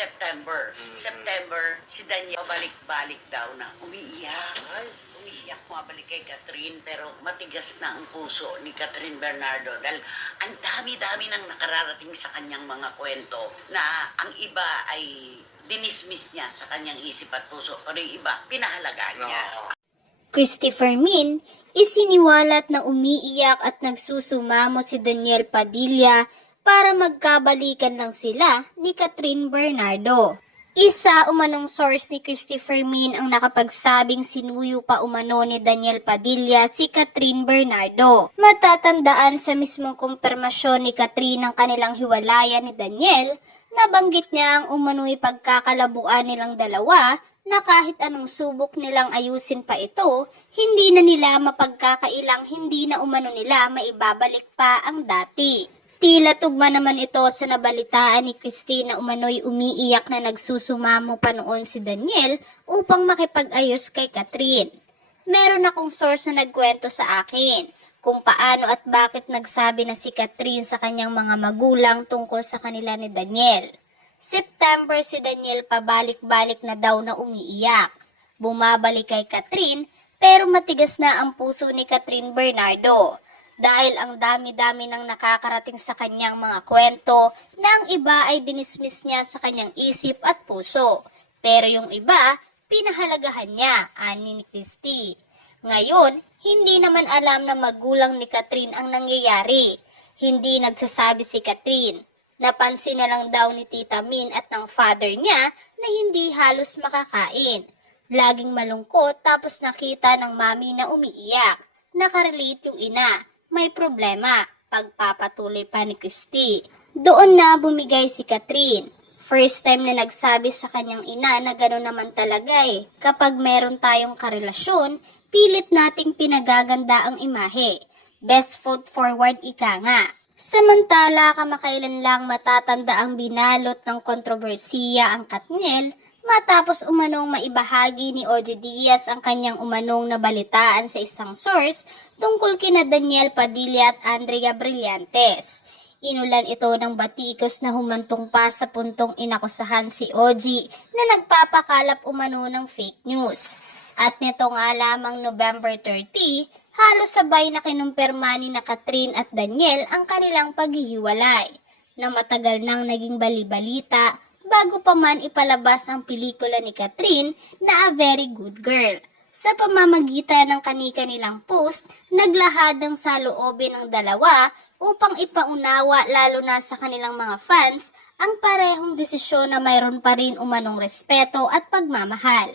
September. September, si Daniel balik-balik daw na umiiyak. Umiiyak, mabalik kay Catherine, pero matigas na ang puso ni Catherine Bernardo dahil ang dami-dami nang nakararating sa kanyang mga kwento na ang iba ay dinismiss niya sa kanyang isip at puso, pero yung iba, pinahalagaan niya. Christopher Min, isiniwalat na umiiyak at nagsusumamo si Daniel Padilla para magkabalikan lang sila ni Catherine Bernardo. Isa umanong source ni Christopher Min ang nakapagsabing sinuyo pa umano ni Daniel Padilla si Catherine Bernardo. Matatandaan sa mismong kumpirmasyon ni Catherine ng kanilang hiwalayan ni Daniel, nabanggit niya ang umano'y pagkakalabuan nilang dalawa na kahit anong subok nilang ayusin pa ito, hindi na nila mapagkakailang hindi na umano nila maibabalik pa ang dati. Tila tugma naman ito sa nabalitaan ni Christine na umano'y umiiyak na nagsusumamo pa noon si Daniel upang makipag-ayos kay Catherine. Meron akong source na nagkwento sa akin kung paano at bakit nagsabi na si Catherine sa kanyang mga magulang tungkol sa kanila ni Daniel. September si Daniel pabalik-balik na daw na umiiyak. Bumabalik kay Catherine pero matigas na ang puso ni Catherine Bernardo. Dahil ang dami-dami ng nakakarating sa kanyang mga kwento na ang iba ay dinismiss niya sa kanyang isip at puso. Pero yung iba, pinahalagahan niya, ani ni Christy. Ngayon, hindi naman alam ng magulang ni Catherine ang nangyayari. Hindi nagsasabi si Catherine. Napansin na lang daw ni Tita Min at ng father niya na hindi halos makakain. Laging malungkot tapos nakita ng mami na umiiyak. Nakarelate yung ina. May problema, pagpapatuloy pa ni Christy. Doon na bumigay si Catherine. First time na nagsabi sa kanyang ina na gano'n naman talaga eh. Kapag meron tayong karelasyon, pilit nating pinagaganda ang imahe. Best foot forward ika nga. Samantala, kamakailan lang matatanda ang binalot ng kontrobersiya ang Katniel matapos umanong maibahagi ni Ogie Diaz ang kanyang umanong nabalitaan sa isang source tungkol kina Daniel Padilla at Andrea Brillantes. Inulan ito ng batikos na humantong pa sa puntong inakusahan si Ogie na nagpapakalap umano ng fake news. At nito nga lamang November 30, halos sabay na kinumpirma ni na Catherine at Daniel ang kanilang paghihiwalay, na matagal nang naging balibalita bago pa man ipalabas ang pelikula ni Catherine na A Very Good Girl. Sa pamamagitan ng kani-kanilang post, naglahad ng saloobin ng dalawa upang ipaunawa lalo na sa kanilang mga fans ang parehong desisyon na mayroon pa rin umanong respeto at pagmamahal.